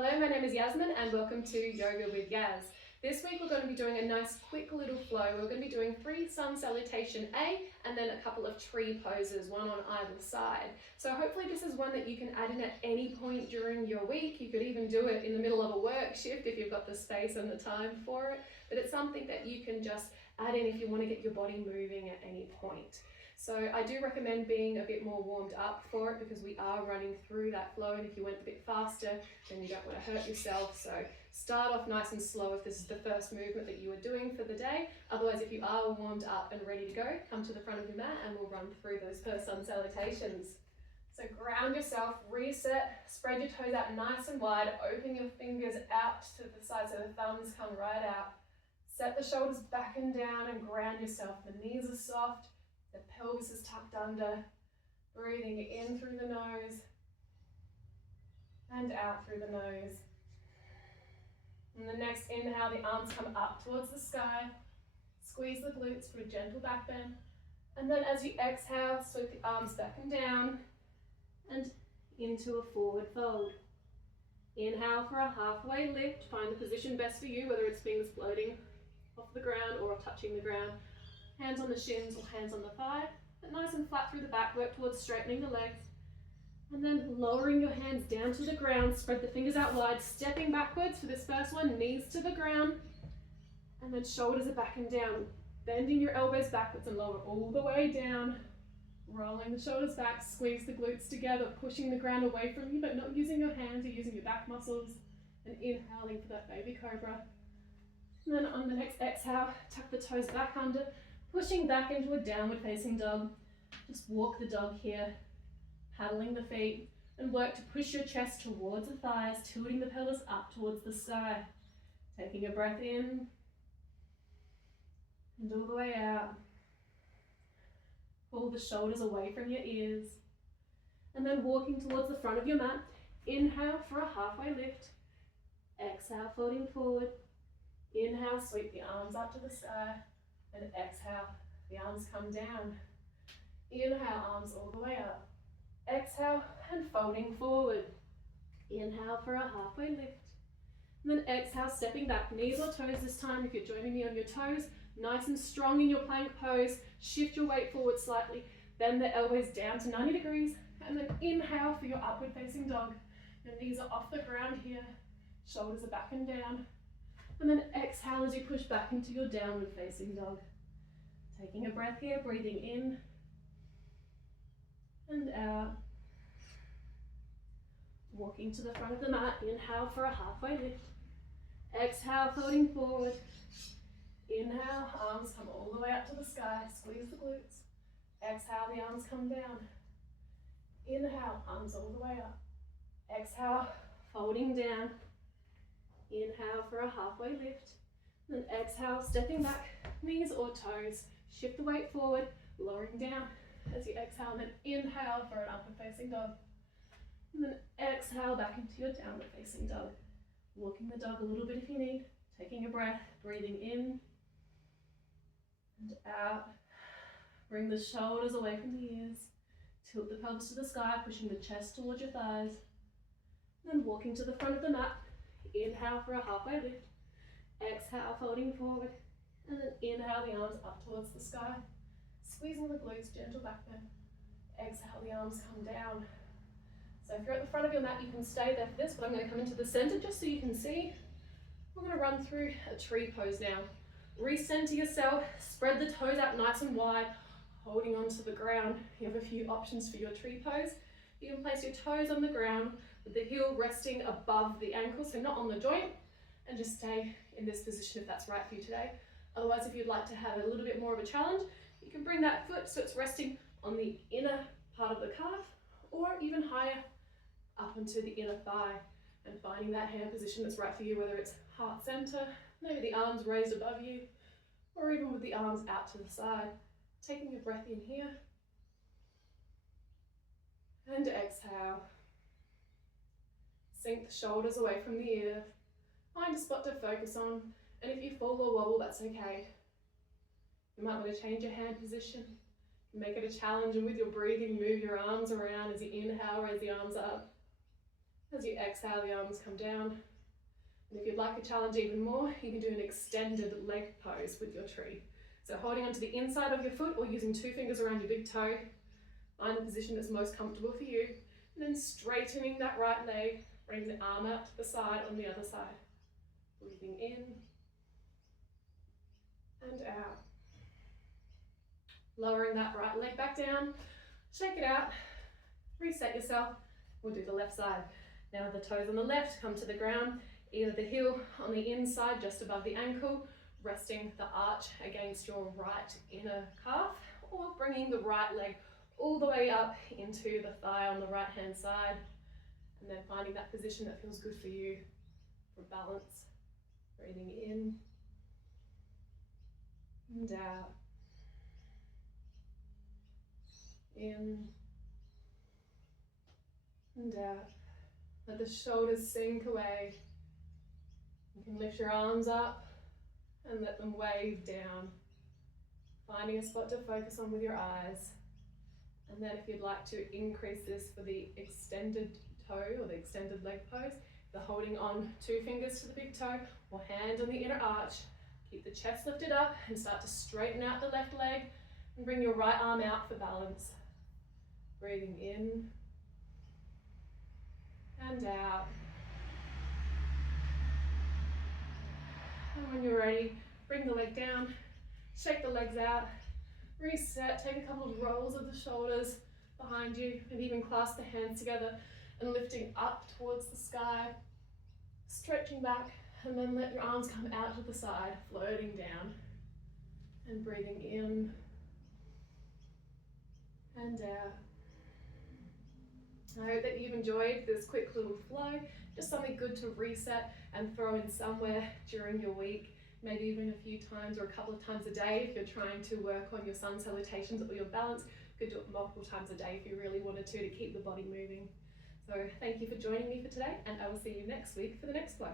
Hello, my name is Yasmin and welcome to Yoga with Yaz. This week we're going to be doing a nice quick little flow. We're going to be doing 3 Sun Salutation A and then a couple of tree poses, one on either side. So hopefully this is one that you can add in at any point during your week. You could even do it in the middle of a work shift if you've got the space and the time for it. But it's something that you can just add in if you want to get your body moving at any point. So I do recommend being a bit more warmed up for it because we are running through that flow, and if you went a bit faster then you don't want to hurt yourself. So start off nice and slow if this is the first movement that you are doing for the day. Otherwise, if you are warmed up and ready to go, come to the front of your mat and we'll run through those first sun salutations. So ground yourself, reset, spread your toes out nice and wide, open your fingers out to the side so the thumbs come right out. Set the shoulders back and down and ground yourself. The knees are soft. The pelvis is tucked under, breathing in through the nose and out through the nose. And the next inhale, the arms come up towards the sky. Squeeze the glutes for a gentle back bend. And then as you exhale, sweep the arms back and down and into a forward fold. Inhale for a halfway lift. Find the position best for you, whether it's fingers floating off the ground or touching the ground. Hands on the shins or hands on the thigh, but nice and flat through the back, work towards straightening the legs. And then lowering your hands down to the ground, spread the fingers out wide, stepping backwards for this first one, knees to the ground, and then shoulders are back and down. Bending your elbows backwards and lower all the way down, rolling the shoulders back, squeeze the glutes together, pushing the ground away from you, but not using your hands, you're using your back muscles, and inhaling for that baby cobra. And then on the next exhale, tuck the toes back under, pushing back into a downward facing dog. Just walk the dog here, paddling the feet, and work to push your chest towards the thighs, tilting the pelvis up towards the sky. Taking a breath in, and all the way out. Pull the shoulders away from your ears, and then walking towards the front of your mat. Inhale for a halfway lift. Exhale, folding forward. Inhale, sweep the arms up to the sky. And exhale, the arms come down. Inhale, arms all the way up. Exhale, and folding forward. Inhale for a halfway lift. And then exhale, stepping back, knees or toes this time. If you're joining me on your toes, nice and strong in your plank pose. Shift your weight forward slightly. Bend the elbows down to 90 degrees. And then inhale for your upward facing dog. Your knees are off the ground here. Shoulders are back and down. And then exhale as you push back into your downward facing dog. Taking a breath here, breathing in and out. Walking to the front of the mat, inhale for a halfway lift. Exhale, folding forward. Inhale, arms come all the way up to the sky, squeeze the glutes. Exhale, the arms come down. Inhale, arms all the way up. Exhale, folding down. Inhale for a halfway lift, then exhale, stepping back, knees or toes, shift the weight forward, lowering down as you exhale, and then inhale for an upward facing dog, and then exhale back into your downward facing dog. Walking the dog a little bit if you need, taking a breath, breathing in and out. Bring the shoulders away from the ears, tilt the pelvis to the sky, pushing the chest towards your thighs, and then walking to the front of the mat. Inhale for a halfway lift. Exhale, folding forward. And then inhale the arms up towards the sky. Squeezing the glutes, gentle back bend. Exhale, the arms come down. So if you're at the front of your mat, you can stay there for this, but I'm going to come into the center just so you can see. We're going to run through a tree pose now. Recenter yourself, spread the toes out nice and wide, holding onto the ground. You have a few options for your tree pose. You can place your toes on the ground with the heel resting above the ankle, so not on the joint, and just stay in this position if that's right for you today. Otherwise, if you'd like to have a little bit more of a challenge, you can bring that foot so it's resting on the inner part of the calf, or even higher up onto the inner thigh, and finding that hand position that's right for you, whether it's heart center, maybe the arms raised above you, or even with the arms out to the side. Taking a breath in here, and exhale. Sink the shoulders away from the ear. Find a spot to focus on, and if you fall or wobble, that's okay. You might want to change your hand position. Make it a challenge, and with your breathing, move your arms around as you inhale, raise the arms up. As you exhale, the arms come down. And if you'd like to challenge even more, you can do an extended leg pose with your tree. So holding onto the inside of your foot or using 2 fingers around your big toe. Find the position that's most comfortable for you. And then straightening that right leg, bring the arm out to the side on the other side. Breathing in and out. Lowering that right leg back down. Shake it out. Reset yourself. We'll do the left side. Now the toes on the left come to the ground. Either the heel on the inside just above the ankle, resting the arch against your right inner calf, or bringing the right leg all the way up into the thigh on the right hand side, and then finding that position that feels good for you for balance. Breathing in and out. In and out. Let the shoulders sink away. You can lift your arms up and let them wave down, finding a spot to focus on with your eyes. And then if you'd like to increase this for the extended toe or the extended leg pose, the holding on 2 fingers to the big toe or hand on the inner arch, keep the chest lifted up and start to straighten out the left leg and bring your right arm out for balance. Breathing in and out. And when you're ready, bring the leg down, shake the legs out, reset, take a couple of rolls of the shoulders behind you, and even clasp the hands together and lifting up towards the sky, stretching back, and then let your arms come out to the side, floating down, and breathing in and out. I hope that you've enjoyed this quick little flow, just something good to reset and throw in somewhere during your week, maybe even a few times or a couple of times a day if you're trying to work on your sun salutations or your balance. You could do it multiple times a day if you really wanted to keep the body moving. So thank you for joining me for today, and I will see you next week for the next flow.